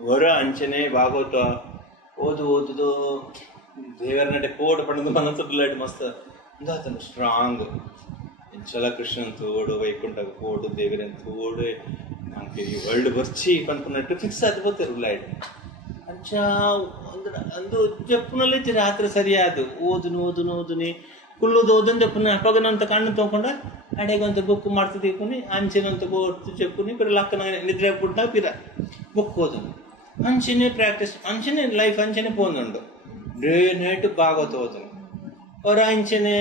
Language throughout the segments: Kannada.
ವರ ಅಂಚನೆ ಭಾಗವತ ಓದುದು ದೇವರನಡೆ ಪೋಡ್ ಪಡೆದು ಮನಸ್ಸು ಮಸ್ತ್ ಅಂದಾತನ ಸ್ಟ್ರಾಂಗ್ ಇಂಚಲ ಕೃಷ್ಣನ್ ತೋಡು ವೈಕುಂಠ ಪೋಡು ದೇವರನ್ ತೋಡು ನಂಗೆ ಈ ವರ್ಲ್ಡ್ ಬರ್ಚಿ ಪನ್ಪುನಟ್ಟು ಫಿಕ್ಸ್ ಆಗಿ ಬರ್ತಾರೆ ಲೈಟ್ ಅಂಚ ಅಂದು ಜಪ್ಪುನಲ್ಲಿ ರಾತ್ರಿ ಸರಿಯಾದು ಓದುನಿ ಕುಲ್ಲುದು ಓದನ್ చెప్పుని అప్పగనంత కన్ను తోకుండా అడేగంత బుక్ ಮಾಡ್ತು తీకుని అంచెనంత గోర్తు చెప్పుని పిర లక్కన నిద్ర పుట్టా పిర బుక్ ఓదును అంచెనే ప్రాక్టీస్ అంచెనే లైఫ్ అంచెనే పోనుండు డే నైట్ ಭಾಗವತ ಓದುನು ಅವರ ಅಂಚನೆ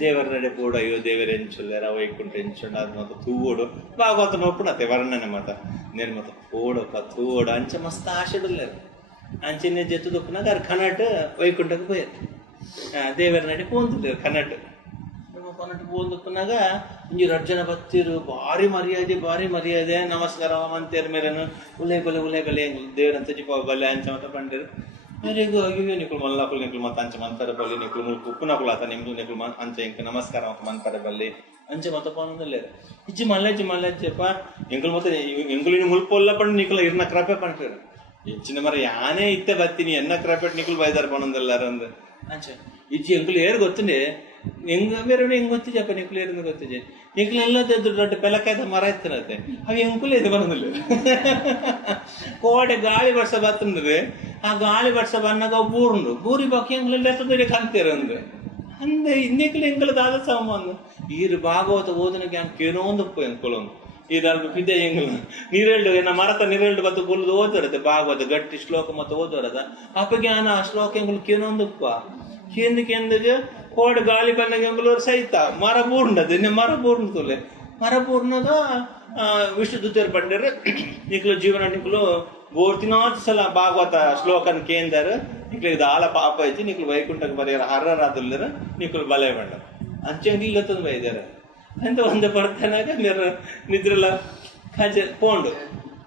ದೇವರ ನಡೆ ಪೋಡ ಅಯ್ಯೋ ದೇವರೆಂಚುಲ್ಲೆರ ವೈಕುಂಠ ಎಂಚುಂಡ ಅದು ಮತ್ತೆ ತೂವೋಡು ಭಾಗವತ ನೋಪುಣತೆ ವರ್ಣನೆ ಮತ నేను మత పోడొక తోడు అంచె మస్తు ఆశడులేరు అంచెనే జెత్తు దొక్కునాక అది కన్నట్టు వైకుంఠకు పోయారు ದೇವರ ನಡೆ ಪೋಂದಿಲ್ಲೇರು ಕನ್ನಟ್ಟು ಕನ್ನಟ್ಟು ಪೋಂದುಪ್ಪನಾಗ ಇಂಜಿ ರಜ್ಜನ ಬತ್ತಿರು ಭಾರಿ ಮರ್ಯಾದೆ ನಮಸ್ಕಾರ ಮಂತೇರು ಮೇರೇನು ಉಲೇ ಬಲೆ ದೇವರಂತ ಜಿಪ್ಪ ಬಲೆ ಅಂಚ ಮತ ಬಂದಿರು ಮೇರೆಗೂ ಅಯ್ಯೋ ನಿಕ್ಳು ಮಲ್ಲಾಪುಲ್ ನಿಕ್ಳು ಮತ್ತೆ ಅಂಚೆ ಮನ್ಪರೆ ಬಲ್ಲಿ ನಿಕ್ಳು ಮುಲ್ಕು ಉಪ್ಪುನಕುಲು ಆತ ನಿಮ್ದು ನಿಕ್ಳು ಅಂಚೆ ಇಂಕ ನಮಸ್ಕಾರ ಮತ್ತೆ ಮನ್ಪರೆ ಬಲ್ಲಿ ಅಂಚೆ ಮತ ಪೋನದಲ್ಲೇರು ಇಜ್ಜಿ ಮಲ್ಲೆಜ್ಜಪ್ಪ ಎಂಕುಲು ಮತ್ತೆ ಎಂಕುಲಿನ ಮುಲ್ಪೊಲ್ಲ ಪಂಡು ನಿಕ್ಳು ಇರ್ನ ಕ್ರಪೆ ಪಂಟರು ಹೆಚ್ಚಿನ ಮರ ಯಾನೇ ಇತ್ತೆ ಬತ್ತೀನಿ ಎನ್ನ ಕ್ರಪೆಟ್ ನಿಕ್ಳು ಬೈದಾರ ಪಣಂದಲ್ಲಾರ ಅಂದ ಅಂಚೆ ಇಜ್ಜಿ ಎಂಕುಲು ಏರು ಗೊತ್ತುಂಡೆ ಬೇರೆ ಹೆಂಗ್ ಗೊತ್ತು ಜಪ್ಪ ನಿಕ್ಲು ಏರಿಂದ ಗೊತ್ತಿದೆ ನಿಕ್ಲೆಲ್ಲ ದೊಡ್ಡ ಪೆಲಕಾಯ್ದ ಮರ ಇತ್ತಿರತ್ತೆ ಅವು ಎಂಕುಲು ಇದು ಬರೋದಿಲ್ಲ ಕೋಡೆ ಗಾಳಿ ಬರ್ಸ ಬತ್ತಂದ್ರೆ ಆ ಗಾಳಿ ಬರ್ಸ ಬನ್ನಾಗ ಬೂರಿ ಬಾಕಿ ಎಂಗ್ಲೆಲ್ಲ ಎತ್ತದ ಕಾಣ್ತೀರ ಅಂದ್ರೆ ಅಂದೆ ಇನ್ನೆಕ್ಲು ಎಂಕಲು ದಾದ ಸಾಮಾನು ಈರು ಭಾಗವತ ಓದನಕ್ಕೆ ಏನೋ ಒಂದಪ್ಪ ಎಂಕುಲೊಂದು ಇದಲ್ವ ಬಿದ್ದೆ ಎಂಗ್ಲು ನೀರೆಳ್ಳು ಏನ ಮರತ ನೀರೆಳ್ಳು ಬತ್ತು ಗುಲ್ದು ಓದೋರತ್ತೆ ಭಾಗವತ ಗಟ್ಟಿ ಶ್ಲೋಕ ಮತ್ತೆ ಓದೋರದ ಅಪ್ಪಗೆ ಆ ಶ್ಲೋಕ ಎಂಗ್ಲು ಕೇನೊಂದಪ್ಪ ಕೆಂದಿಗೆ ಕೋಡ್ ಗಾಳಿ ಬಂದಾಗ ಎಂಗ್ಲೂರು ಸಹಿತ ಮರ ಪೂರ್ಣದ ಮರ ಪೂರ್ಣದ ವಿಷ್ಣು ದೂತರು ಪಂಡರು ನಿಕ್ಲು ಜೀವನ ನಿಕ್ಲು ಬೋರ್ತಿನಾತ್ ಸಲ ಭಾಗವತ ಶ್ಲೋಕನ್ ಕೇಂದರ್ ನಿಕ್ಲು ಇದು ಆಳ ಪಾಪ ಐತಿ ನಿಕ್ಲು ವೈಕುಂಠಕ್ಕೆ ಬರೆಯರ ಹರ್ರರಾದಲ್ಲರ ನಿಕ್ಲು ಬಲೆ ಬಂಡ ಅಂಚೆ ಇಲ್ಲತ್ತಂದು ಬೈದಾರ ಅಂತ ಒಂದು ಬರ್ತಾನಾಗ ನಿದ್ರೆಲ್ಲ ಕಾಜೆ ಪೋಂಡು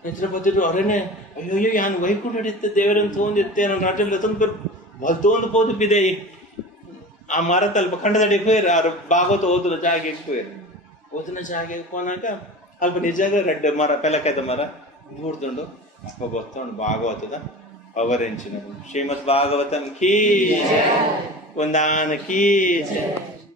ನಿದ್ರೆ ಬತ್ತಿದ್ರು ಅವರೇನೆ ಅಯ್ಯೋ ಯಾನು ವೈಕುಂಠ ಇತ್ತೆ ದೇವರನ್ನು ತೊಗೊಂಡಿತ್ತೆ ನನ್ನ ರಾಜ್ಯದಲ್ಲಿ ತಂದು ತೊಗೊಂಡು ಪೋದು ಬಿದೆ ಆ ಮರ ತಲ್ಪ ಕಂಡದಡಿಗೆ ಹೋಯ್ರು ಅವ್ರು ಭಾಗವತ ಓದಿನ ಜಾಗೆಗೆ ಹೋಯ್ರು ಓದಿನ ಜಾಗೆಗೆ ಹೋನಾಗ ಅಲ್ಪ ನಿಜಾಗ ರೆಡ್ ಮರ ಪೆಲಕಾಯ್ದ ಮರ ನೋಡ್ಕೊಂಡು ಅಪ್ಪ ಗೊತ್ತೊಂಡು ಭಾಗವತದ ಅವರೆಂಚಿನ ಶ್ರೀಮದ್ ಭಾಗವತಂ ಕೀ ಒಂದಾನ ಕೀ